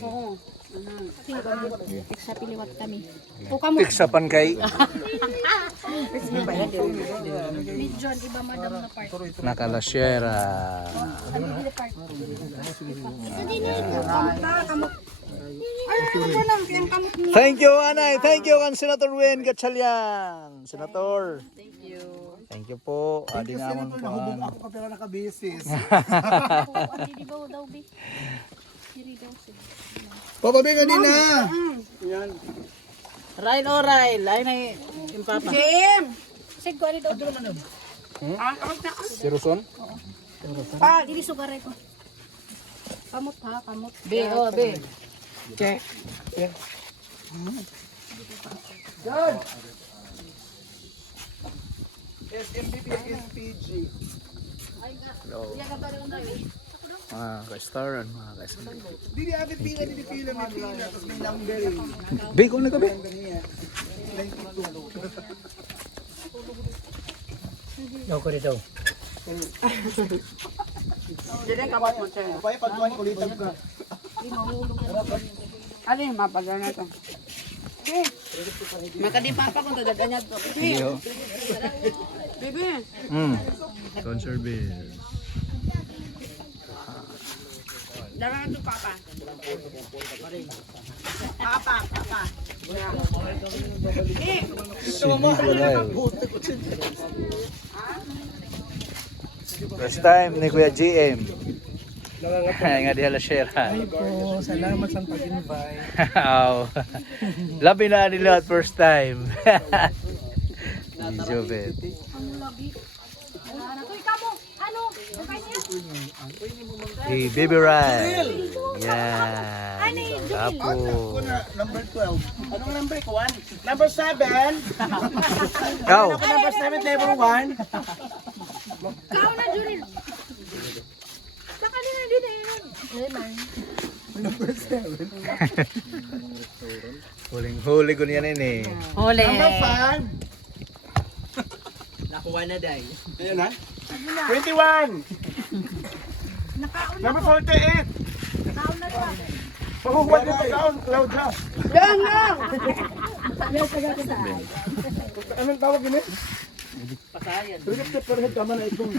Oo. Sa piliwat kami. Piksapan kay Medyon, iba madam na part. nakalasyera. Thank you, Anay. Thank you kan Senator Wen Gatchalian. Senator. Thank you. Thank you po. Adi namon po. Nahubog ako kapila nakabisis. Di ba daw, Bi? Diri daw siya. Papabi ka din na. Ryle o Ryle. Ay na yung papa. Jim! Sig ko, ano daw? Siruson? Pa, dili sugar ito. Kamot ha, kamot. B o B. Check. SMBP SPG. Hello. Mga ka-star, mga ka-star. Dili ate pila, may pila. Tapos may number eh. Big on na gabi. Diyan kamot mo siya. Paya pagkuhan kulitab ka. Ano yung mapagal na ito? Makadipapa kung dadanyad to. Iyo. Bibi. Conserve. Dara na ito papa. Papa. First time ni Kuya GM. Nga di halasera. Po, salamat sa pag-invite. Labi na nila at first time. Jovet. Hey, Baby Ride. Yan. Apo. Number 12. Anong number ko? Number 7. Ikaw. Number 7, level 1. Kao na, Juril. Baka nila din na yun. Huling-huli ko niyan eh. Huli. Number 5. Nakuha na day. Ayan na. 21. Number 48. Pakukuha din pagkaon, Claudia. Yan lang! Anong tawag yun eh? Pasayan. Pero kapit pa rin tama na itong